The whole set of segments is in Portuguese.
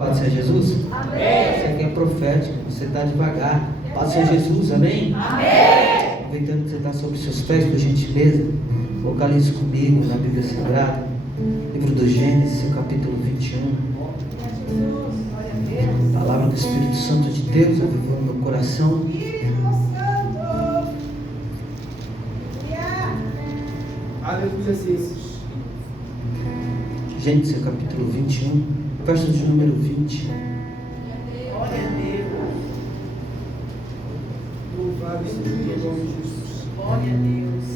Pode ser Jesus? Amém. Você que é profético, você está devagar. Pode ser Jesus, amém? Amém. Aproveitando que você está sobre seus pés, por gentileza, vocalize comigo na Bíblia Sagrada, livro do Gênesis, capítulo 21. Palavra do Espírito Santo de Deus avivou no meu coração. Aleluia. Gênesis capítulo 21, verso de número 20. Glória a Deus. Louvado seja o nome de Jesus. Glória a Deus.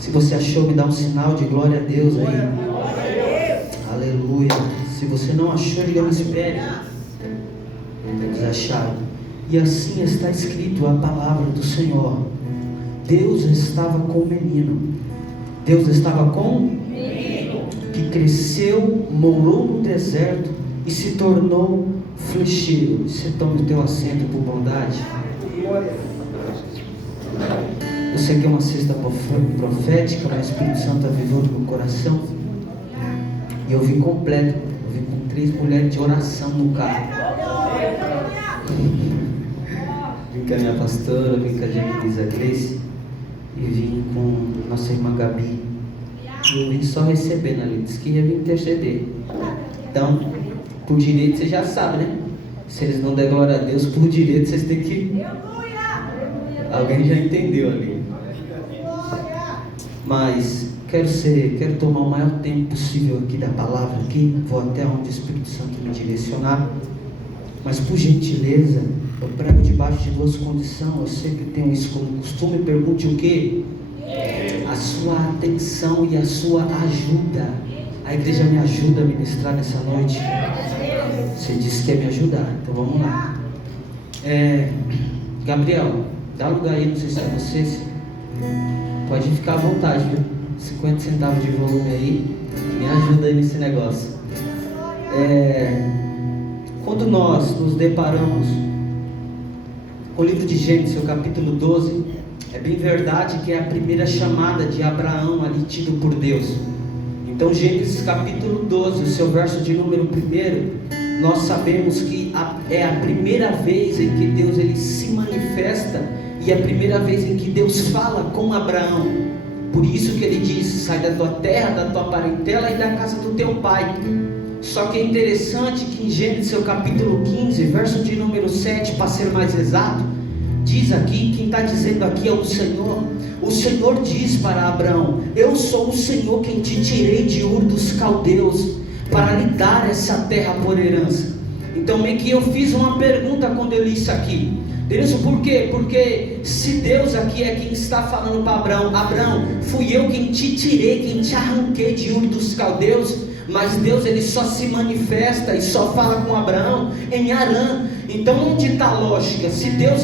Se você achou, me dá um sinal de glória a Deus aí. Glória a Deus. Aleluia. Se você não achou, diga, me espere. Todos acharam. E assim está escrito a palavra do Senhor. Deus estava com o menino. Deus estava com o menino que cresceu, morou no deserto e se tornou flecheiro. Você toma o teu assento por bondade. Eu sei que é uma cesta profética, mas o Espírito Santo avivou no meu coração. E eu vim completo. Eu vim com 3 mulheres de oração no carro. Vim com a minha pastora, vim com a Jennifer Gleice. E vim com nossa irmã Gabi. E eu vim só recebendo ali. Disse que ia vir interceder. Então, por direito você já sabe, né? Se eles não der glória a Deus, por direito vocês têm que. Alguém já entendeu ali. Mas quero tomar o maior tempo possível aqui da palavra aqui. Vou até onde o Espírito Santo me direcionar. Mas por gentileza, eu prego debaixo de 2 condições. Eu sempre tenho isso como costume. Pergunte o quê? A sua atenção e a sua ajuda. A igreja me ajuda a ministrar nessa noite. Você disse que ia me ajudar, então vamos lá. Gabriel, dá lugar aí, não sei se é você. Pode ficar à vontade, viu? 50 centavos de volume aí. Me ajuda aí nesse negócio. Quando nós nos deparamos com o livro de Gênesis, o capítulo 12, é bem verdade que é a primeira chamada de Abraão ali tido por Deus. Então Gênesis capítulo 12, o seu verso de número 1, nós sabemos que é a primeira vez em que Deus ele se manifesta e é a primeira vez em que Deus fala com Abraão. Por isso que ele diz: sai da tua terra, da tua parentela e da casa do teu pai. Só que é interessante que em Gênesis capítulo 15, verso de número 7, para ser mais exato, diz aqui, quem está dizendo aqui é o Senhor. O Senhor diz para Abraão: eu sou o Senhor quem te tirei de Ur dos Caldeus para lhe dar essa terra por herança. Então meio que eu fiz uma pergunta quando eu li isso aqui. Beleza? Por quê? Porque se Deus aqui é quem está falando para Abraão: Abraão, fui eu quem te tirei, quem te arranquei de Ur dos Caldeus. Mas Deus ele só se manifesta e só fala com Abraão em Harã. Então onde está a lógica? Se Deus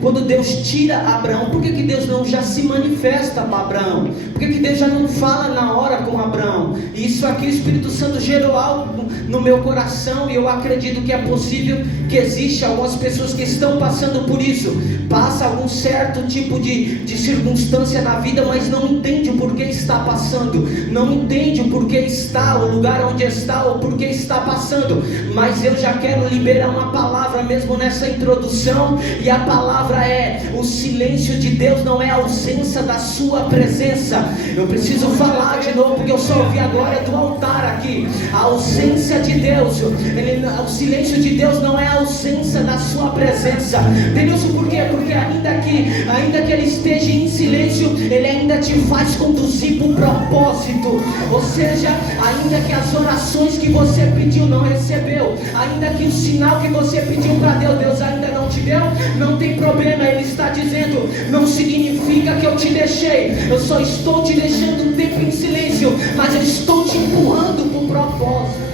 quando Deus tira Abraão, por que Deus não já se manifesta para Abraão? Por que Deus já não fala na hora com Abraão? E isso aqui o Espírito Santo gerou algo no meu coração, e eu acredito que é possível que existe algumas pessoas que estão passando por isso. Passa algum certo tipo de circunstância na vida, mas não entende o porquê está passando, não entende o porquê está, o lugar onde está, ou porquê está passando. Mas eu já quero liberar uma palavra mesmo nessa introdução, e a palavra é: o silêncio de Deus não é a ausência da sua presença. Eu preciso falar de novo, porque eu só ouvi a glória do altar aqui. A ausência de Deus, o silêncio de Deus não é a ausência da sua presença. Entendeu isso por quê? Porque ainda que ele esteja em silêncio, ele ainda te faz conduzir para um propósito. Ou seja, ainda que as orações que você pediu não recebeu, ainda que o sinal que você pediu para Deus, Deus ainda não te deu, não tem problema. Ele está dizendo: não significa que eu te deixei, eu só estou te deixando um tempo em silêncio, mas eu estou te empurrando para um propósito.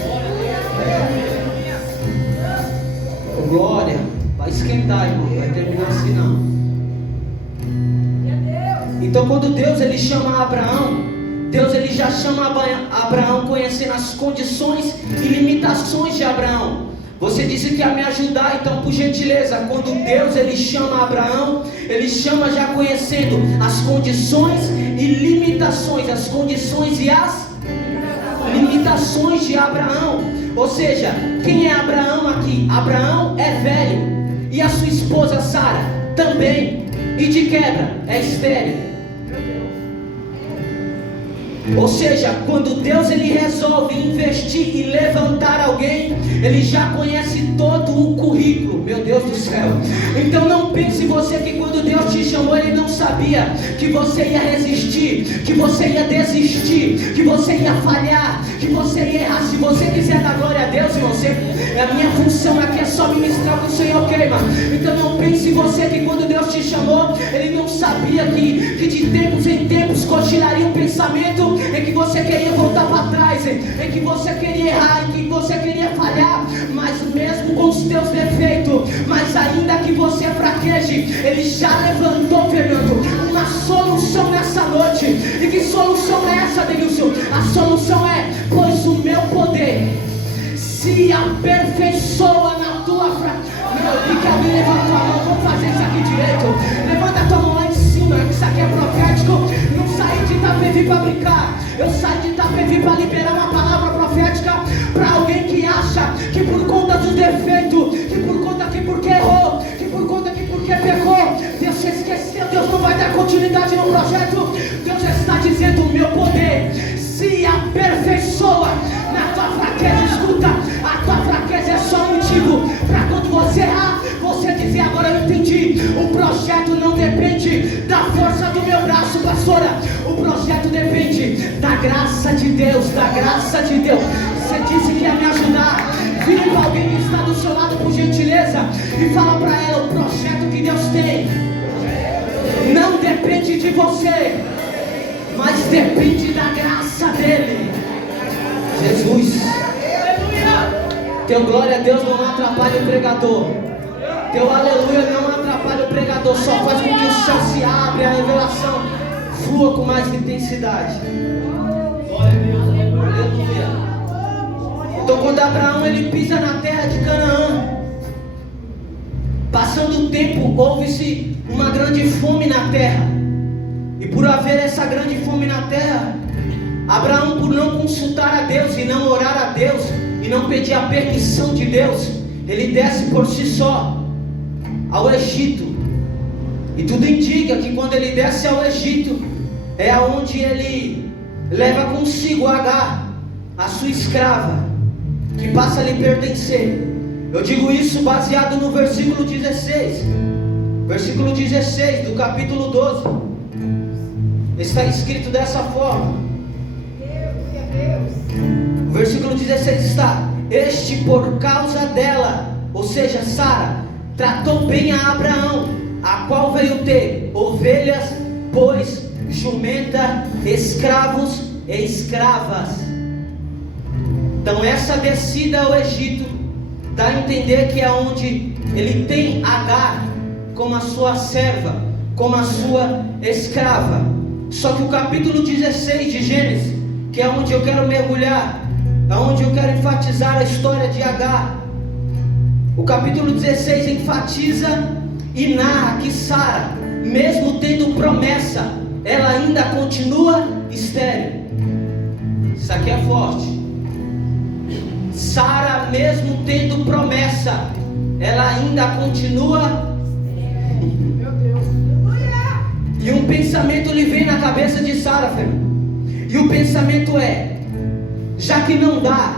Glória, vai esquentar, irmão, vai terminar assim não. Então quando Deus ele chama Abraão, Deus ele já chama Abraão conhecendo as condições e limitações de Abraão. Você disse que ia me ajudar, então por gentileza, quando Deus ele chama Abraão, ele chama já conhecendo as condições e limitações, as condições e as limitações. limitações de Abraão. Ou seja, quem é Abraão aqui? Abraão é velho e a sua esposa Sara também, e de quebra é estéril. Ou seja, quando Deus ele resolve investir e levantar alguém, Ele já conhece todo o currículo, meu Deus do céu. Então não pense você que quando Deus te chamou, Ele não sabia que você ia resistir, que você ia desistir, que você ia falhar, que você ia errar. Se você quiser dar glória a Deus, irmão, a minha função aqui é só ministrar o que o Senhor queima. Então não pense você que quando Deus te chamou, Ele não sabia que de tempos em tempos cochilaria um pensamento em que você queria voltar para trás, em que você queria errar, em que você queria falhar. Mas mesmo com os teus defeitos, mas ainda que você fraqueje, Ele já levantou, Fernando, uma solução nessa noite. E que solução é essa, Denilson? A solução é: pois o meu poder se aperfeiçoa na tua fraqueza. Meu, que alguém levantou a mão, vamos fazer isso aqui direito. Levanta a tua mão lá em cima, que isso aqui é profético. Não saí de Itapevi para brincar, eu saí de Itapevi para liberar uma palavra profética para alguém que acha que por conta dos defeitos, que por conta que porque errou, que por conta que porque pecou, Deus se esqueceu, Deus não vai dar continuidade no projeto. Deus está dizendo: o meu poder se aperfeiçoa na tua fraqueza. Escuta, a tua fraqueza é só motivo para quando você errar, você dizer: agora eu entendi. O projeto não depende da força do meu braço, pastora. O projeto depende da graça de Deus, da graça de Deus. Você disse que ia me ajudar. Vira para alguém que está do seu lado, por gentileza, e fala para ela: o projeto que Deus tem não depende de você, mas depende da graça dele. Jesus, teu glória a Deus não atrapalha o pregador. Teu aleluia não atrapalha o pregador. Só faz com que o céu se abra e a revelação flua com mais intensidade. Aleluia. Então quando Abraão ele pisa na terra de Canaã, passando o tempo, houve-se uma grande fome na terra. E por haver essa grande fome na terra, Abraão, por não consultar a Deus e não orar a Deus e não pedir a permissão de Deus, ele desce por si só ao Egito. E tudo indica que quando ele desce ao Egito, é aonde ele leva consigo Agar, a sua escrava, que passa a lhe pertencer. Eu digo isso baseado no versículo 16. Versículo 16 do capítulo 12. Está escrito dessa forma. O versículo 16 está: este por causa dela, ou seja, Sara, tratou bem a Abraão, a qual veio ter ovelhas, bois, jumenta, escravos e escravas. Então essa descida ao Egito dá a entender que é onde ele tem Agar como a sua serva, como a sua escrava. Só que o capítulo 16 de Gênesis, que é onde eu quero mergulhar, é onde eu quero enfatizar a história de Agar. O capítulo 16 enfatiza e narra que Sara, mesmo tendo promessa, ela ainda continua estéril. Isso aqui é forte. Sara, mesmo tendo promessa, ela ainda continua. E um pensamento lhe vem na cabeça de Sara, Fernando. E o pensamento é: já que não dá,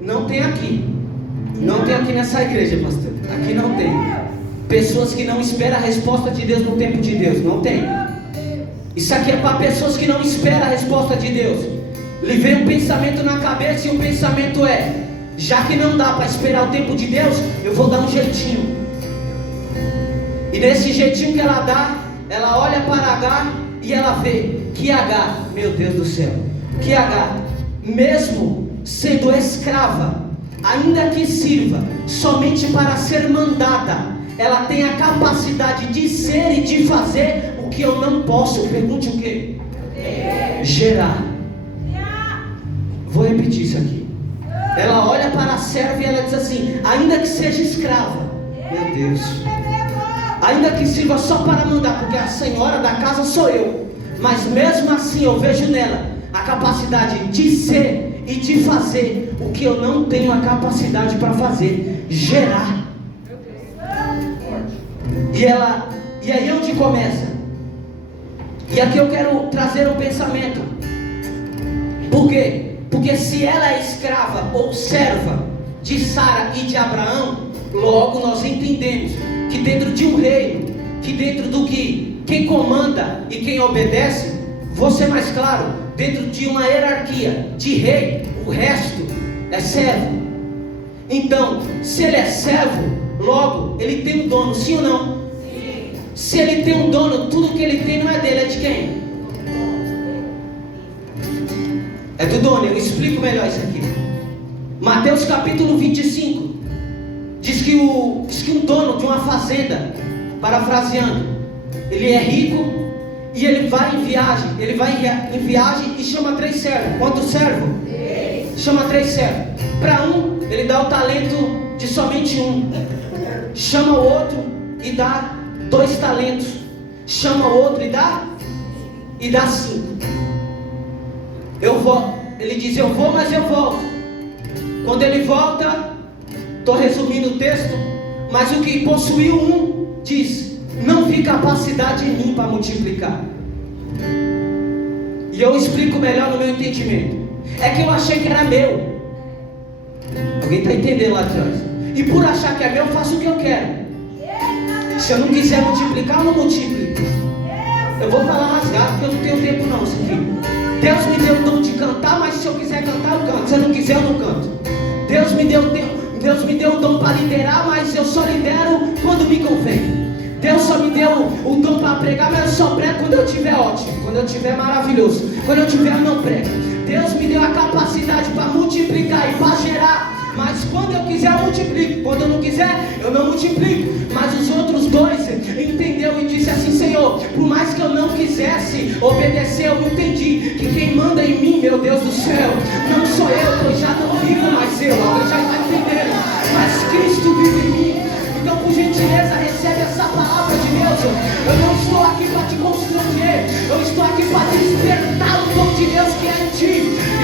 não tem aqui. Não tem aqui nessa igreja, pastor. Aqui não tem. Pessoas que não esperam a resposta de Deus no tempo de Deus. Não tem. Isso aqui é para pessoas que não esperam a resposta de Deus. Lhe vem um pensamento na cabeça e o pensamento é: já que não dá para esperar o tempo de Deus, eu vou dar um jeitinho. E nesse jeitinho que ela dá, ela olha para Agar e ela vê que Agar, meu Deus do céu, que Agar, mesmo sendo escrava, ainda que sirva somente para ser mandada, ela tem a capacidade de ser e de fazer o que eu não posso. Pergunte o quê? Gerar. Vou repetir isso aqui. Ela olha para a serva e ela diz assim: ainda que seja escrava, meu Deus, ainda que sirva só para mandar, porque a senhora da casa sou eu, mas mesmo assim eu vejo nela a capacidade de ser e de fazer o que eu não tenho a capacidade para fazer, gerar. E aí onde começa? E aqui eu quero trazer um pensamento. Por quê? Porque se ela é escrava ou serva de Sara e de Abraão, logo nós entendemos que dentro de um reino, que dentro do que quem comanda e quem obedece, vou ser mais claro, dentro de uma hierarquia de rei, o resto é servo. Então, se ele é servo, logo ele tem um dono, sim ou não? Sim. Se ele tem um dono, tudo que ele tem não é dele, é de quem? É do dono. Eu explico melhor isso aqui. Mateus capítulo 25 diz que um dono de uma fazenda, parafraseando, ele é rico e ele vai em viagem e chama 3 servos. Quantos servos? 3. Chama 3 servos. Para um, ele dá o talento de somente um. Chama o outro e dá 2 talentos. Chama o outro e dá 5. Ele diz, eu vou, mas eu volto. Quando ele volta, estou resumindo o texto, mas o que possuiu um, diz, não vi capacidade em mim para multiplicar. E eu explico melhor no meu entendimento. É que eu achei que era meu. Alguém está entendendo lá atrás? E por achar que é meu, eu faço o que eu quero. Se eu não quiser multiplicar, eu não multiplico. Eu vou falar rasgado, porque eu não tenho tempo não, isso aqui. Deus me deu o dom de cantar, mas se eu quiser cantar, eu canto. Se eu não quiser, eu não canto. Deus me deu o dom para liderar, mas eu só lidero quando me convém. Deus só me deu o dom para pregar, mas eu só prego quando eu estiver ótimo, quando eu estiver maravilhoso, quando eu estiver eu não prego. Deus me deu a capacidade para multiplicar e para gerar, mas quando eu quiser eu multiplico, quando eu não quiser eu não multiplico. Mas os outros 2 entendeu e disse assim, Senhor, por mais que eu não quisesse obedecer, eu entendi que quem manda em mim, meu Deus do céu, não sou eu já não vivo mais eu já está entendendo, mas Cristo vive em mim. Então, por gentileza, recebe essa palavra de Deus. Eu não estou aqui para te constranger, eu estou aqui para despertar o dom de Deus que é em ti.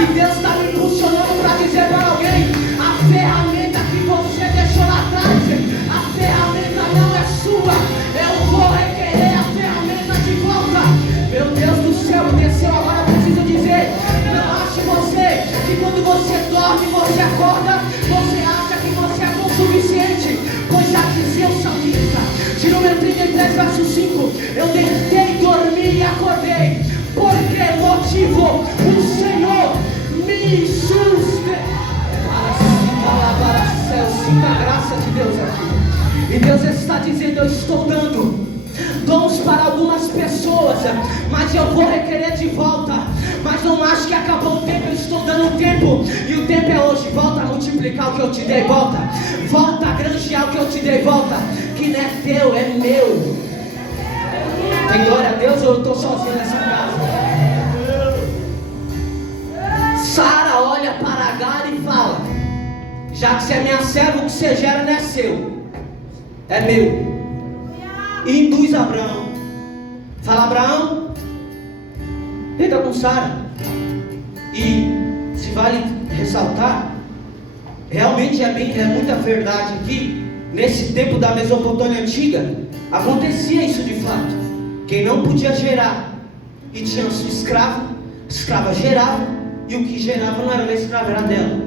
E Deus está me impulsionando para dizer para alguém, a ferramenta que você deixou lá atrás, a ferramenta não é sua, eu vou requerer a ferramenta de volta. Meu Deus do céu, desceu agora, preciso dizer, não ache você que quando você dorme, você acorda, você acha que você é bom o suficiente, pois já dizia o salmista, de número 33, verso 5, eu deitei, dormi e acordei, por que motivo o Senhor me sustenta. Para céu, sinta a graça de Deus aqui. E Deus está dizendo, eu estou dando dons para algumas pessoas, mas eu vou requerer de volta. Mas não acho que acabou o tempo, eu estou dando tempo, e o tempo é hoje. Volta a multiplicar o que eu te dei, volta a granjear o que eu te dei, volta, que não é teu, é meu. Tem glória a Deus ou eu estou sozinho nessa casa? Sara olha para Agar e fala, já que você é minha serva, o que você gera não é seu, é meu. E induz Abraão, fala, Abraão, deita com Sara. E se vale ressaltar, realmente é muita verdade aqui. Nesse tempo da Mesopotâmia antiga, acontecia isso de fato. Quem não podia gerar e tinha sua escrava, a escrava gerava, e o que gerava não era da escrava, era dela.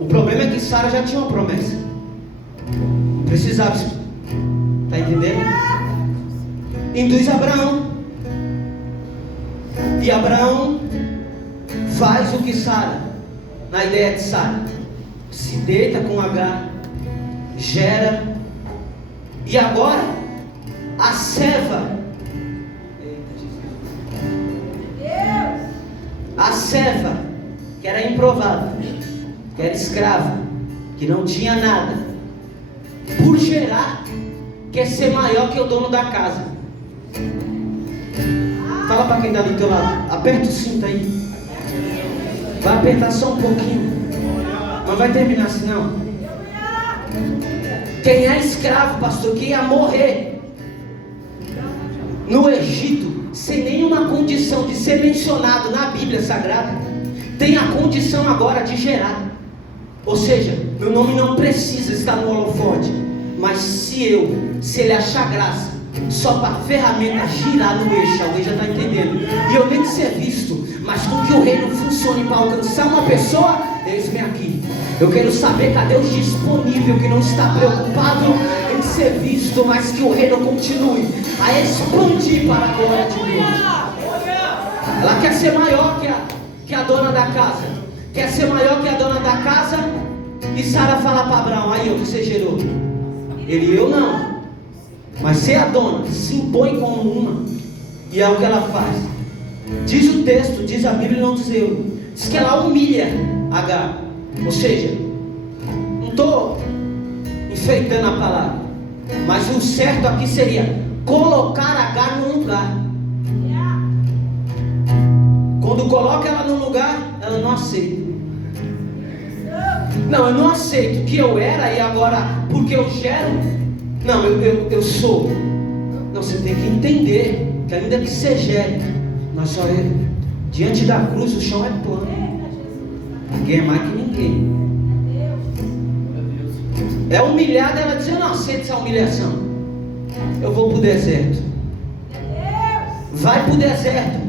O problema é que Sara já tinha uma promessa, precisava, está entendendo? Induz Abraão, e Abraão faz o que Sara, na ideia de Sara, se deita com Agar, gera, e agora a serva, que era improvável, que era escrava, que não tinha nada, por gerar, quer ser maior que o dono da casa. Fala para quem está do teu lado, aperta o cinto aí, vai apertar só um pouquinho, não vai terminar assim não. Quem é escravo, pastor, quem ia morrer no Egito, sem nenhuma condição de ser mencionado na Bíblia Sagrada, tem a condição agora de gerar. Ou seja, meu nome não precisa estar no holofote, mas se ele achar graça, só para a ferramenta girar no eixo, alguém já está entendendo, e eu nem de ser visto, mas com que o reino funcione para alcançar uma pessoa, eis-me aqui. Eu quero saber cadê o disponível que não está preocupado em ser visto, mas que o reino continue a expandir para a glória de Deus. Ela quer ser maior que a dona da casa, quer ser maior que a dona da casa. E Sara fala para Abraão: aí você gerou. Ele: eu não. Mas ser a dona se impõe como uma, e é o que ela faz. Diz o texto, diz a Bíblia, não diz eu, diz que ela humilha Agar. Ou seja, não estou enfeitando a palavra, mas o certo aqui seria colocar Agar no lugar. Quando coloca ela no lugar, ela não aceita. Não, eu não aceito que eu era e agora porque eu gero. Não, eu sou. Não, você tem que entender que ainda que você gere, nós só diante da cruz o chão é plano. Ninguém é mais que ninguém. É humilhada, ela diz: eu não aceito essa humilhação. Eu vou para o deserto. Vai para o deserto.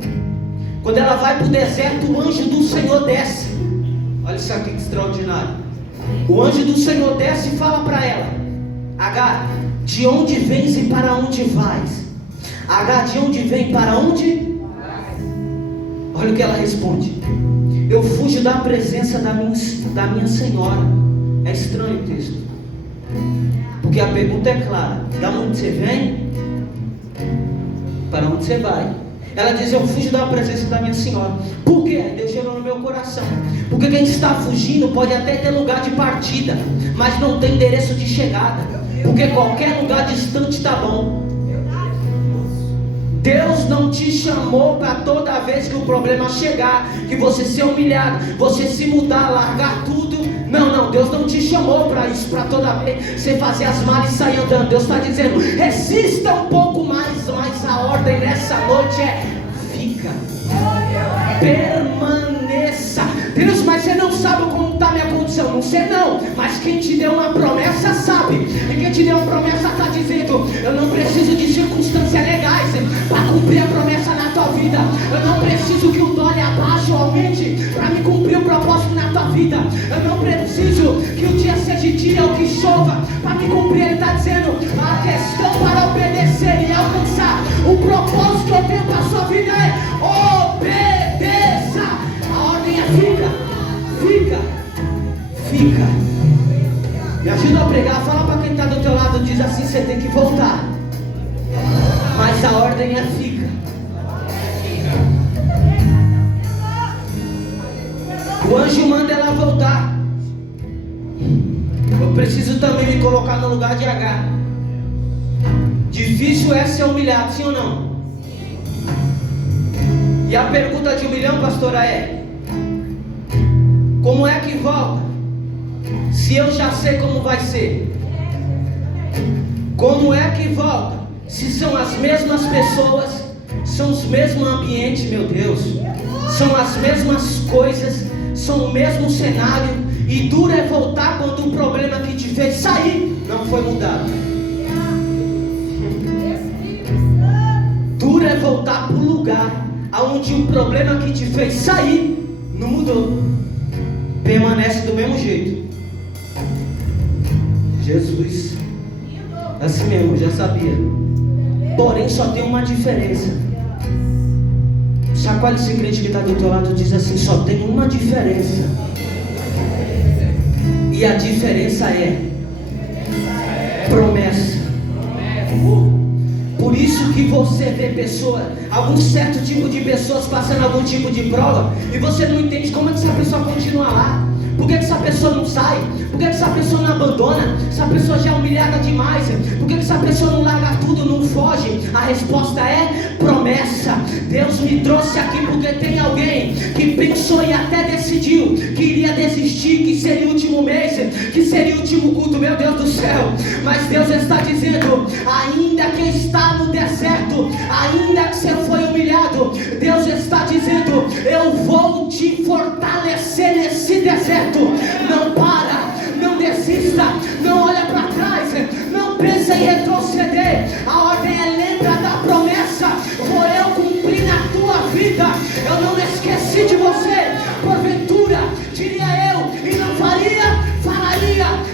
Quando ela vai para o deserto, o anjo do Senhor desce. Olha isso aqui que extraordinário. O anjo do Senhor desce e fala para ela: Agar, de onde vens e para onde vais? Agar, de onde vem para onde? Olha o que ela responde: eu fujo da presença da minha senhora. É estranho o texto, porque a pergunta é clara: da onde você vem? Para onde você vai? Ela diz: eu fujo da presença da minha senhora. Por quê? Deus gerou no meu coração. Porque quem está fugindo pode até ter lugar de partida, mas não tem endereço de chegada. Porque qualquer lugar distante está bom. Deus não te chamou para toda vez que o problema chegar, que você ser humilhado, você se mudar, largar tudo. Não, Deus não te chamou para isso, para toda vez você fazer as malas e sair andando. Deus está dizendo: resista um pouco mais, mas a ordem nessa noite é: fica, permaneça. Deus, mas você não sabe como está a minha condição. Não sei não, mas quem te deu uma promessa sabe. E quem te deu uma promessa está dizendo: eu não preciso de circunstâncias legais para cumprir a promessa na tua vida. Eu não preciso que o dólar abaixe ou aumente para me cumprir o propósito na tua vida. Eu não preciso que o dia seja dia ou que chova para me cumprir. Ele está dizendo: a questão para obedecer e alcançar o propósito que eu tenho para a sua vida é obedeça. A ordem é: fica. Me ajuda a pregar. Fala para quem está do teu lado, diz assim: você tem que voltar, mas a ordem é: fica. O anjo manda ela voltar. Eu preciso também me colocar no lugar de Agar. Difícil é ser humilhado, sim ou não? E a pergunta de 1 milhão, pastora, é: como é que volta? Se eu já sei como vai ser. Como é que volta? Se são as mesmas pessoas, são os mesmos ambientes, meu Deus, são as mesmas coisas, são o mesmo cenário. E duro é voltar quando o problema que te fez sair não foi mudado. Duro é voltar para o lugar onde o problema que te fez sair não mudou, permanece do mesmo jeito. Jesus, assim mesmo, já sabia. Porém só tem uma diferença. Chacoalha esse crente que está do teu lado, diz assim: só tem uma diferença. E a diferença é promessa. Por isso que você vê pessoas, algum certo tipo de pessoas passando algum tipo de prova, e você não entende como é que essa pessoa continua lá. Por que essa pessoa não sai? Por que essa pessoa não abandona? Essa pessoa já é humilhada demais. Por que essa pessoa não larga tudo, não foge? A resposta é promessa. Deus me trouxe aqui porque tem alguém que pensou e até decidiu que iria desistir, que seria o último mês, que seria o último culto, meu Deus do céu. Mas Deus está dizendo, ainda que está no deserto, ainda que você foi humilhado, Deus está dizendo, eu vou te fortalecer nesse deserto. Não para, não desista, não olha para trás, não pensa em retroceder. A ordem é: lembra da promessa, vou eu cumprir na tua vida. Eu não me esqueci de você. Porventura diria eu e não falaria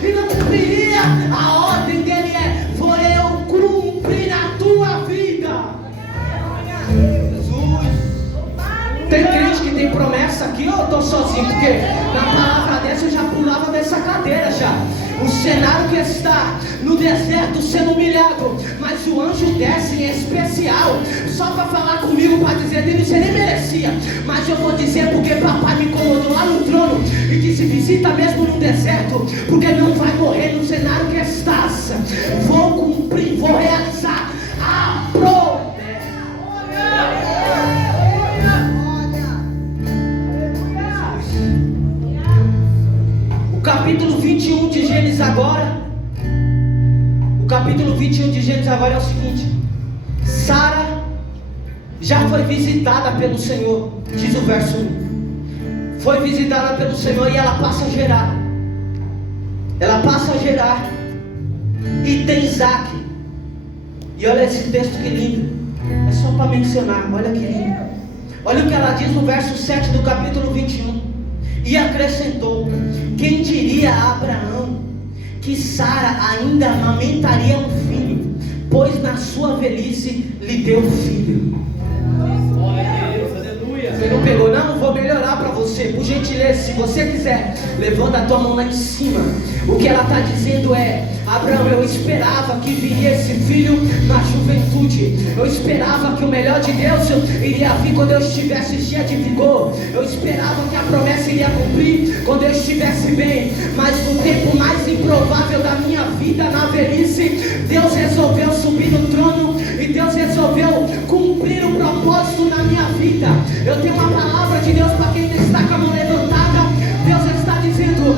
e não cumpriria. A ordem dele é: vou eu cumprir na tua vida. Jesus. Tem crente que tem promessa aqui, ou eu estou sozinho? Porque na palavra dessa eu já pulava dessa cadeira já. O cenário que está no deserto sendo humilhado, mas o anjo desce em especial, só para falar comigo, para dizer dele, você nem merecia, mas eu vou dizer porque papai me colocou lá no trono e disse: visita mesmo no deserto, porque não vai morrer no cenário que estás. Vou cumprir, vou realizar a promessa. O capítulo 21 de Gênesis agora. O capítulo 21 de Gênesis agora é o seguinte: Sara já foi visitada pelo Senhor, diz o verso 1. Foi visitada pelo Senhor e ela passa a gerar. Ela passa a gerar e tem Isaac. E olha esse texto que lindo. É só para mencionar, olha que lindo. Olha o que ela diz no verso 7 do capítulo 21. E acrescentou: quem diria a Abraão que Sara ainda amamentaria um filho, pois na sua velhice lhe deu filho. Você não pegou? Não, vou melhorar para você. Por gentileza, se você quiser, levanta a tua mão lá em cima. O que ela está dizendo é: Abraão, eu esperava que viria esse filho na juventude. Eu esperava que o melhor de Deus iria vir quando eu estivesse cheio de vigor. Eu esperava que a promessa iria cumprir quando eu estivesse bem. Mas no tempo mais improvável da minha vida, na velhice, Deus resolveu subir no trono e Deus resolveu cumprir o propósito na minha vida. Eu tenho uma palavra de Deus para quem está com a mão levantada. Deus está dizendo: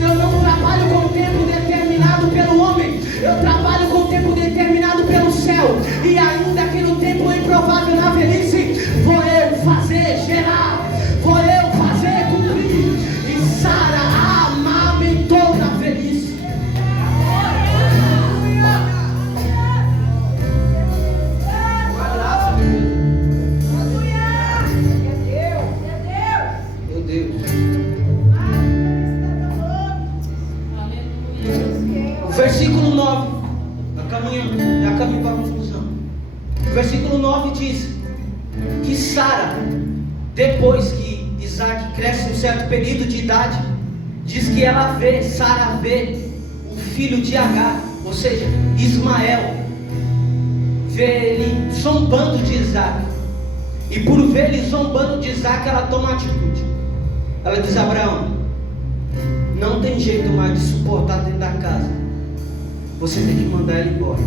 eu não trabalho com o tempo determinado pelo homem, eu trabalho com o tempo determinado pelo céu. E ainda que no tempo improvável, na velhice, vou eu fazer gerar, vou eu fazer cumprir. E Sara amamentou na velhice. Meu Deus. O versículo 9, já caminho para a conclusão. O versículo 9 diz que Sara, depois que Isaac cresce um certo período de idade, diz que Sara vê o filho de Agar, ou seja, Ismael, vê ele zombando de Isaac. E por ver ele zombando de Isaac, ela toma uma atitude. Ela diz: Abraão, não tem jeito mais de suportar dentro da casa, você tem que mandar ele embora.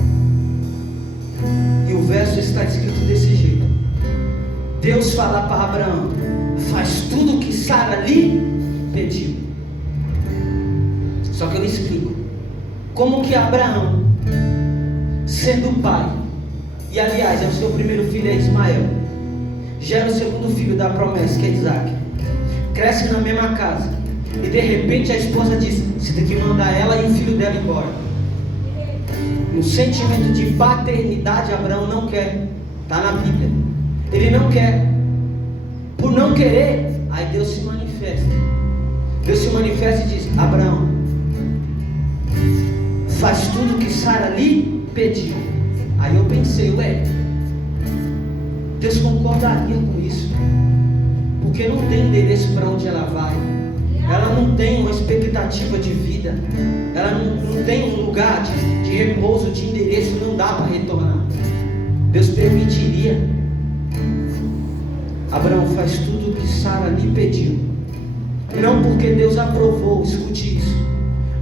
E o verso está escrito desse jeito: Deus fala para Abraão: faz tudo o que Sara lhe pediu. Só que eu lhe explico como que Abraão, sendo pai, e aliás, o seu primeiro filho é Ismael, gera o segundo filho da promessa, que é Isaac, cresce na mesma casa, e de repente a esposa diz: você tem que mandar ela e o filho dela embora. No sentimento de paternidade, Abraão não quer. Está na Bíblia. Ele não quer. Por não querer, aí Deus se manifesta. Deus se manifesta e diz: Abraão, faz tudo o que Sara lhe pediu. Aí eu pensei: ué, Deus concordaria com isso? Porque não tem endereço para onde ela vai. Ela não tem uma expectativa de vida. Ela não tem um lugar de repouso, de endereço. Não dá para retornar. Deus permitiria. Abraão faz tudo o que Sara lhe pediu. Não porque Deus aprovou, escute isso,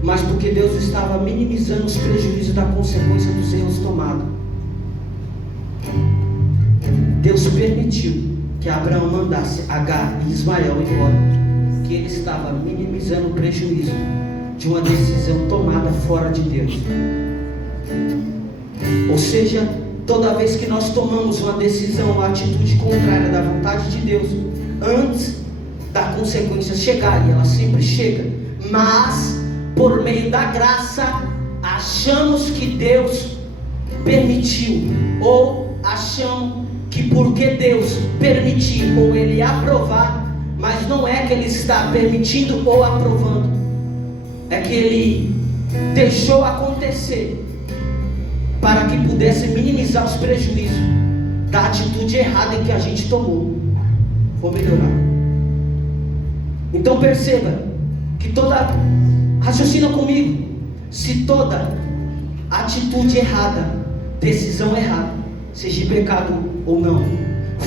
mas porque Deus estava minimizando os prejuízos da consequência dos erros tomados. Deus permitiu que Abraão mandasse Agar e Ismael embora, que ele estava minimizando o prejuízo de uma decisão tomada fora de Deus. Ou seja, toda vez que nós tomamos uma decisão, uma atitude contrária da vontade de Deus, antes da consequência chegar, e ela sempre chega, mas por meio da graça, achamos que Deus permitiu, ou achamos que porque Deus permitir ou Ele aprovar, mas não é que Ele está permitindo ou aprovando, é que Ele deixou acontecer para que pudesse minimizar os prejuízos da atitude errada em que a gente tomou. Vou melhorar. Então perceba que raciocina comigo, se toda atitude errada, decisão errada, seja pecado ou não,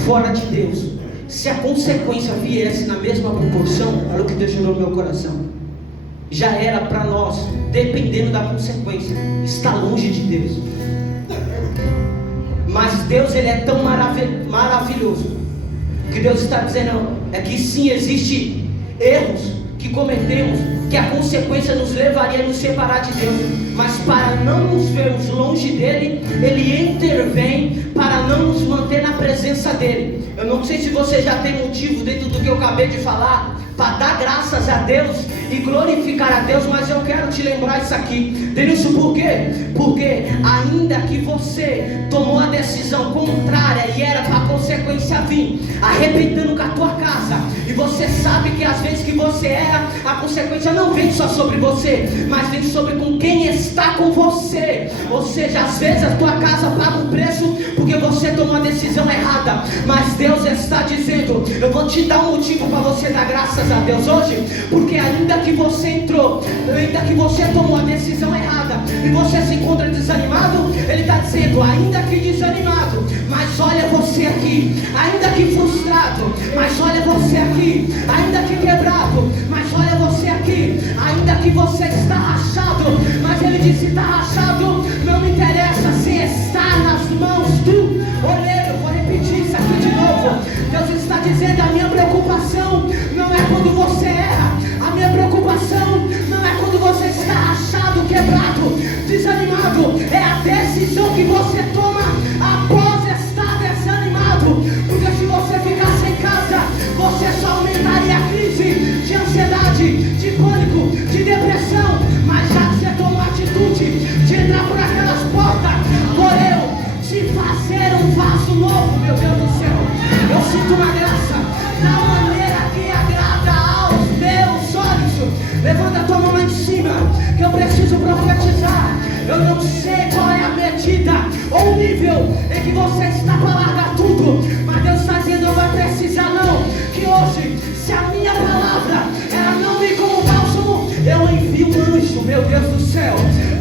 fora de Deus, se a consequência viesse na mesma proporção, olha o que Deus gerou no meu coração, já era para nós, dependendo da consequência, está longe de Deus. Mas Deus, Ele é tão maravilhoso, que Deus está dizendo, é que sim, existe erros que cometemos, que a consequência nos levaria a nos separar de Deus, mas para não nos vermos longe dEle, Ele intervém para não nos manter na presença dEle. Eu não sei se você já tem motivo dentro do que eu acabei de falar, para dar graças a Deus e glorificar a Deus, mas eu quero te lembrar isso aqui. Denilson, por quê? Porque ainda que você tomou a decisão contrária e era para a consequência vir, arrebentando com a tua casa, e você sabe que às vezes que você erra, a consequência não vem só sobre você, mas vem sobre com quem está com você. Ou seja, às vezes a tua casa paga um preço porque você tomou a decisão errada, mas Deus está dizendo, eu vou te dar um motivo para você dar graças a Deus hoje, porque ainda que você entrou, ainda que você tomou a decisão errada e você se encontra desanimado, Ele está dizendo, ainda que desanimado, mas olha você aqui, ainda que frustrado, mas olha você aqui, ainda que quebrado, mas olha você aqui, ainda que você está rachado, mas Ele disse, está rachado, não me interessa se está nas mãos do oleiro. Vou repetir isso aqui de novo. Deus está dizendo, a minha preocupação não é quando você erra, a minha preocupação não é quando você está rachado, quebrado, desanimado, é a decisão que você toma após estar desanimado, porque se você ficasse em casa, você só aumentaria a crise de ansiedade, de pânico, de depressão, mas já que você tomou a atitude de entrar por aquelas portas, por eu te fazer um vaso novo, meu Deus do céu, eu sinto uma graça, da maneira que agrada aos meus olhos. Levanta a tua mão lá em cima, que eu preciso profetizar. Eu não sei qual é a medida ou o nível em que você está para largar tudo, mas Deus está dizendo, não vai precisar não, que hoje, se a minha palavra, ela não me como bálsamo, eu envio um anjo, meu Deus do céu,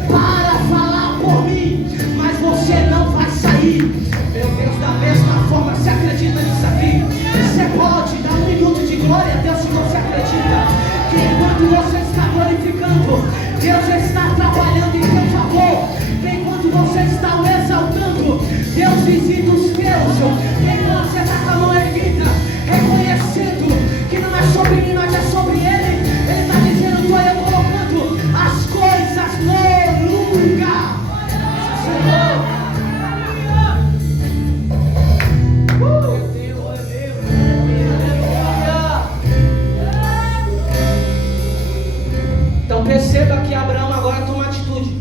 para falar por mim, mas você não vai sair. Meu Deus, da mesma forma, você acredita nisso aqui? Você pode dar um minuto de glória a Deus se você acredita que enquanto você está glorificando, Deus está trabalhando em teu favor, que enquanto você está o exaltando, Deus visita os teus, enquanto você está com a mão erguida, reconhecendo que não é sobre mim, mas é sobre Ele. Ele está dizendo, estou eu colocando as coisas no lugar. Senhor, então perceba que Abraão agora toma atitude.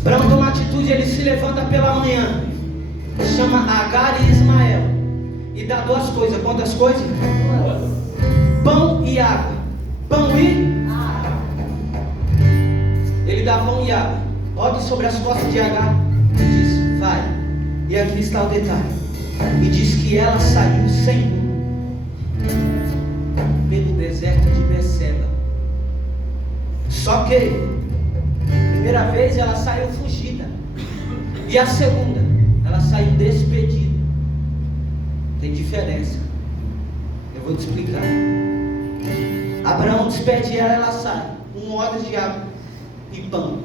Abraão toma atitude, ele se levanta pela manhã, chama Agar e Ismael e dá duas coisas. Quantas coisas? Pão e água. Pão e água. Ele dá pão e água. Rogue sobre as costas de Agar e diz, vai. E aqui está o detalhe. E diz que ela saiu sem rumo pelo deserto de Beceba. Só que a primeira vez ela saiu fugida, e a segunda ela saiu despedida. Tem diferença, eu vou te explicar. Abraão despede ela, ela sai, um odre de água e pão.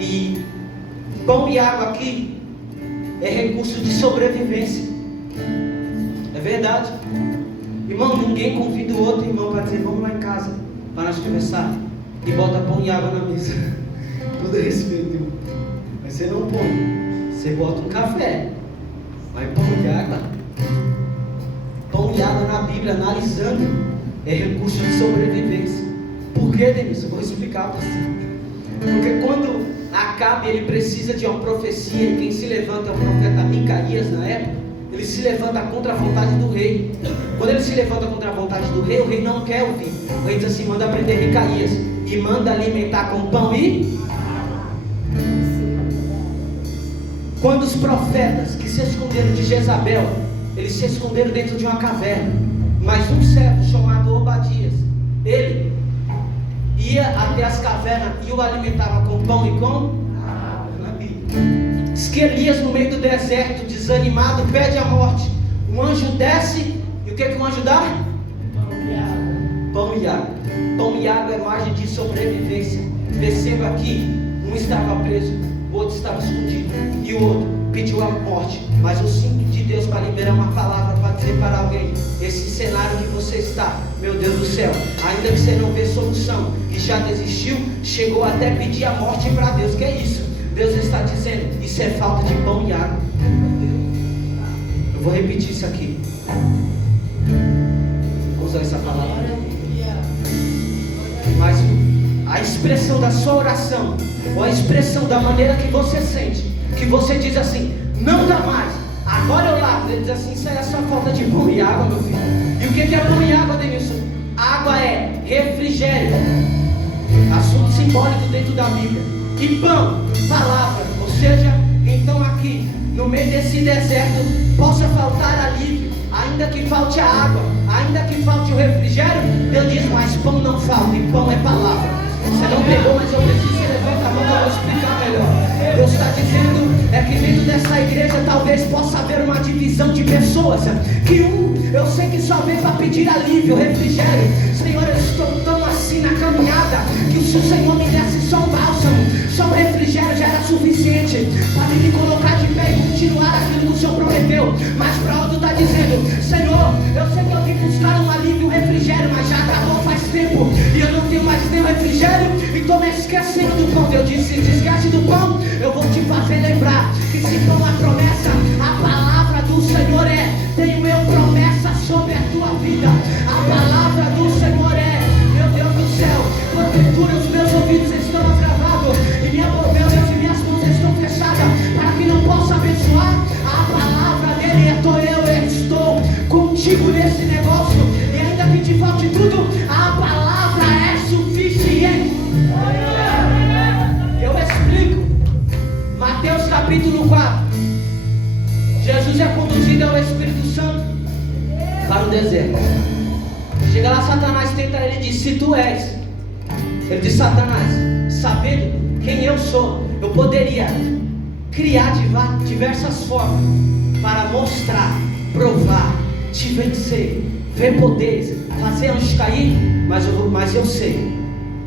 E pão e água aqui é recurso de sobrevivência. É verdade, irmão. Ninguém convida o outro irmão para dizer, vamos lá em casa para nós começar, e bota pão e água na mesa. Todo respeito, mas você não põe, você bota um café, mas pão e água. Pão e água na Bíblia, analisando, é recurso de sobrevivência. Por que, Denilson? Eu vou explicar para você. Porque quando Acabe ele precisa de uma profecia, e quem se levanta é o profeta Micaías na época, ele se levanta contra a vontade do rei. Quando ele se levanta contra a vontade do rei, o rei não quer ouvir. O rei diz assim: manda prender Micaías e manda alimentar com pão e... Quando os profetas que se esconderam de Jezabel, eles se esconderam dentro de uma caverna, mas um servo chamado Obadias, ele ia até as cavernas e o alimentava com pão e com água. Na Bíblia diz que Elias, no meio do deserto, desanimado, pede a morte. Um anjo desce, e o que o anjo dá? Pão e água. Pão e água é margem de sobrevivência. Perceba aqui, um estava preso, o outro estava escondido, e o outro pediu a morte. Mas eu sinto de Deus para liberar uma palavra, para dizer para alguém: esse cenário que você está, meu Deus do céu, ainda que você não vê solução e já desistiu, chegou até pedir a morte para Deus. Que é isso? Deus está dizendo: isso é falta de pão e água. Eu vou repetir isso aqui. Vou usar essa palavra. Mas a expressão da sua oração, ou a expressão da maneira que você sente, que você diz assim: não dá mais, agora eu lavo. Ele diz assim: isso aí é só falta de pão e água, meu filho. E o que é pão e água, Denilson? Água é refrigério, assunto simbólico dentro da Bíblia. E pão, palavra. Ou seja, então aqui, no meio desse deserto, possa faltar alívio, ainda que falte a água, ainda que falte o refrigério. Deus diz: mas pão não falta, e pão é palavra. Você não pegou, mas eu preciso que você levanta a mão, eu vou explicar melhor. Deus está dizendo que dentro dessa igreja talvez possa haver uma divisão de pessoas, que eu sei que só vem para pedir alívio, refrigério. Senhor, eu estou tão assim na caminhada, que se o Senhor me desse só um bálsamo, só um refrigério já era suficiente para me colocar de pé e continuar aquilo que o Senhor prometeu. Mas para outro está dizendo: Senhor, eu sei que eu vim buscar um alívio, um refrigério, mas já acabou faz tempo e eu não tenho mais nem refrigério, e estou me esquecendo do pão. Eu disse: se esquece do pão, eu vou te fazer lembrar que se pão a promessa, a palavra do Senhor é: tenho eu promessa sobre a tua vida. A palavra do Senhor é, meu Deus do céu, porventura os meus ouvidos estão agravados e meu Deus, e minhas mãos estão fechadas, para que não possa abençoar. A palavra dele é: eu estou contigo nesse negócio, e ainda que te falte tudo, a palavra é suficiente. Eu explico. Mateus capítulo 4. Jesus é conduzido ao Espírito Santo para o deserto. Chega lá, Satanás tenta ele e diz: se tu és. Ele diz: Satanás, sabendo quem eu sou, eu poderia criar diversas formas para mostrar, provar, te vencer, ver poderes, fazer anjos cair. Mas eu sei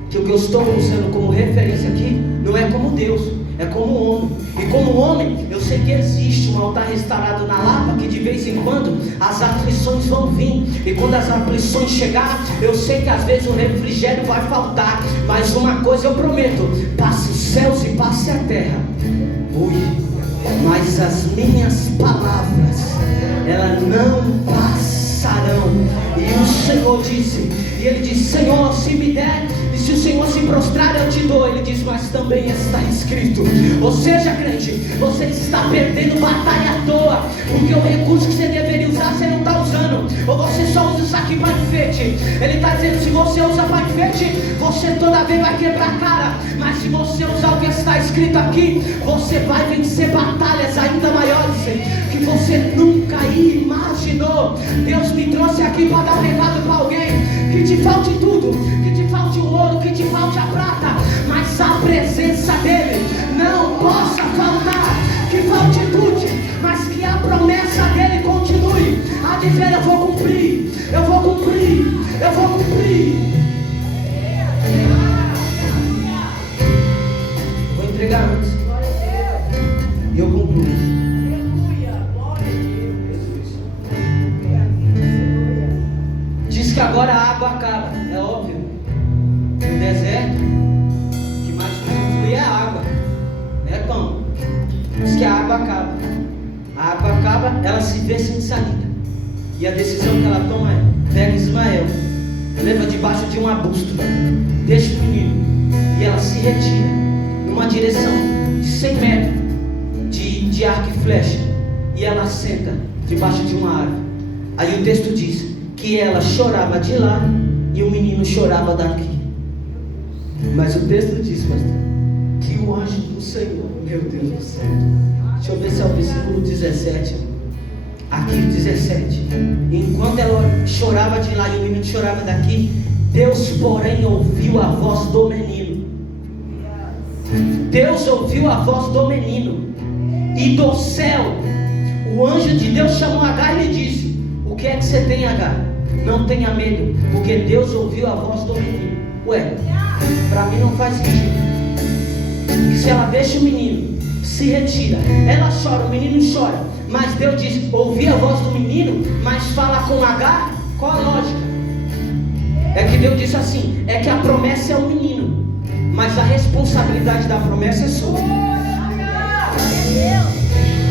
que o que eu estou usando como referência aqui não é como Deus, é como homem. E como homem, eu sei que existe um altar restaurado na Lapa, que de vez em quando as aflições vão vir. E quando as aflições chegar, eu sei que às vezes o refrigério vai faltar. Mas uma coisa eu prometo: passe os céus e passe a terra, mas as minhas palavras, elas não passarão. E o Senhor disse, e ele disse: Senhor, se me der, e se o Senhor se prostrar, eu te dou. Ele diz: mas também está escrito. Ou seja, crente, você está perdendo batalha à toa, porque o recurso que você deveria usar, você não está usando. Ou você só usa isso aqui para enfeite. Ele está dizendo: se você usa para enfeite, você toda vez vai quebrar a cara. Mas se você usar o que está escrito aqui, você vai vencer batalhas ainda maiores que você nunca imaginou. Deus me trouxe aqui para dar um recado para alguém: que te falte tudo, que te falte o ouro, que te falte a prata, mas a presença dele não possa faltar. Que falte tudo, mas que a promessa dele continue a dizer: eu vou cumprir, eu vou cumprir, eu vou cumprir. Vou entregar antes e eu concluo. Diz que agora a água acaba, é óbvio. vê sem saída. E a decisão que ela toma é: pega Ismael, leva debaixo de um arbusto, deixa o menino, e ela se retira numa direção de 100 metros de arco e flecha, e ela senta debaixo de uma árvore. Aí o texto diz que ela chorava de lá e o menino chorava daqui. Mas o texto diz, pastor, que o anjo do Senhor, meu Deus do céu, deixa eu ver se é o versículo 17, aqui 17, enquanto ela chorava de lá e o menino chorava daqui, Deus porém ouviu a voz do menino. Deus ouviu a voz do menino, e do céu o anjo de Deus chamou Agar e lhe disse: o que é que você tem, Agar? Não tenha medo, porque Deus ouviu a voz do menino. Ué, para mim não faz sentido. Que se ela deixa o menino, se retira, ela chora, o menino chora, mas Deus diz: ouvi a voz do menino, mas fala com Agar. Qual a lógica? É que Deus disse assim: é que a promessa é o menino, mas a responsabilidade da promessa é sua.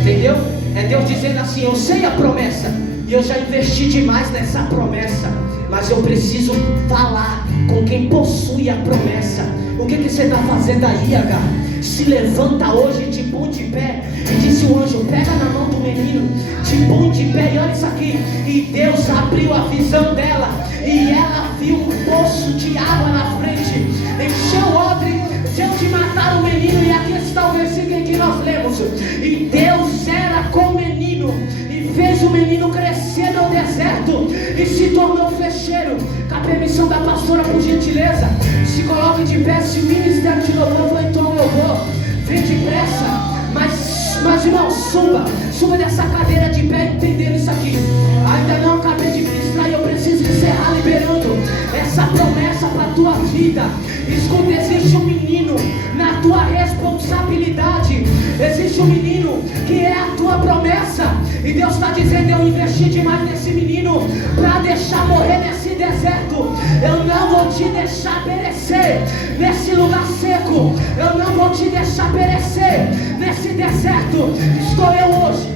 Entendeu? É Deus dizendo assim: eu sei a promessa, e eu já investi demais nessa promessa, mas eu preciso falar com quem possui a promessa. O que você está fazendo aí, Agar? Se levanta hoje, te põe de pé. E disse o anjo: pega na mão do menino, te põe de pé. E olha isso aqui. E Deus abriu a visão dela, e ela viu um poço de água na frente, encheu o odre, deu de matar o menino. E aqui está o versículo em que nós lemos: e Deus era com o menino, e fez o menino crescer no deserto, e se tornou flecheiro. Com a permissão da pastora, por gentileza, se coloque de pé. Se o ministério de louvor for, então eu vou. Vem depressa. Mas irmão, suba dessa cadeira de pé, entendendo isso aqui. Ainda não acabei de ministrar e eu preciso encerrar liberando essa promessa para a tua vida. Escuta, existe um menino na tua responsabilidade. Existe um menino que é a tua promessa, e Deus está dizendo: eu investi demais nesse menino para deixar morrer nesse deserto. Eu não vou te deixar perecer nesse lugar seco. Eu não vou te deixar perecer nesse deserto. Estou eu hoje,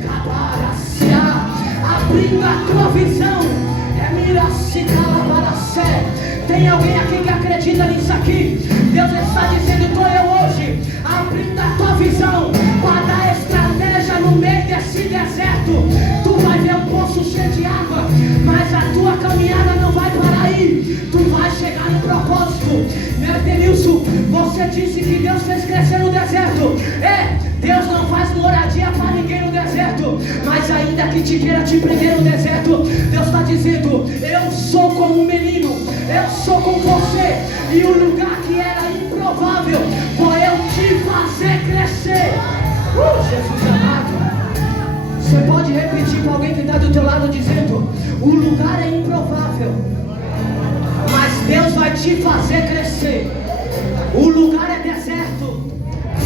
abrindo a tua visão. Tem alguém aqui que acredita nisso aqui? Deus está dizendo: estou eu hoje abrindo a tua visão para dar estratégia no meio desse deserto. Tu vai ver um poço cheio de água, mas a tua caminhada não vai parar aí. Tu vai chegar no propósito. Denilson, você disse que Deus fez crescer no deserto. Deus não faz moradia para ninguém no deserto, mas ainda que te queira te prender no deserto, Deus está dizendo: eu sou como um menino, eu sou com você, e o lugar que era improvável vou eu te fazer crescer. Jesus amado, você pode repetir para alguém que está do teu lado dizendo: o lugar é improvável, mas Deus vai te fazer crescer. O lugar é deserto.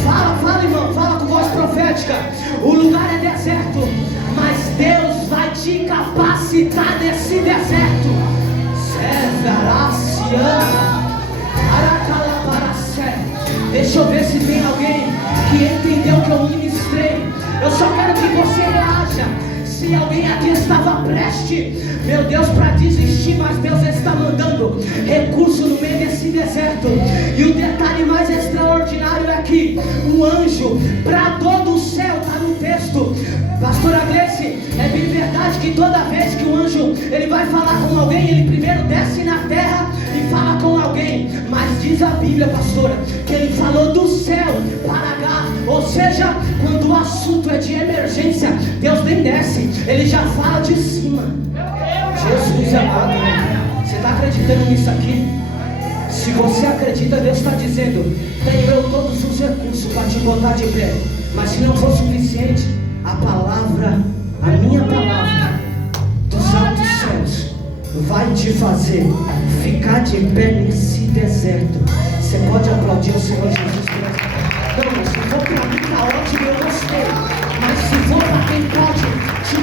Fala, irmão, fala com voz profética. O lugar é deserto, mas Deus vai te capacitar nesse deserto. Deixa eu ver se tem alguém que entendeu o que eu ministrei. Eu só quero que você reaja. Se alguém aqui estava prestes, meu Deus, para desistir, mas Deus está mandando recurso no meio desse deserto. E o detalhe mais extraordinário é que um anjo bradou do céu, está no texto. Pastora Gleice, é bem verdade que toda vez que o anjo ele vai falar com alguém, ele primeiro desce na terra e fala com alguém. Mas diz a Bíblia, pastora, que ele falou do céu para Agar. Ou seja, quando o assunto é de emergência, Deus nem desce, ele já fala de cima. Jesus amado, você está acreditando nisso aqui? Se você acredita, Deus está dizendo: tenho eu todos os recursos para te botar de pé. Mas se não for suficiente, a palavra, a minha palavra dos altos céus vai te fazer ficar de pé nesse deserto. Você pode aplaudir o Senhor Jesus por essa. Não, se for para mim está ótimo, eu gostei. Mas se for para quem pode te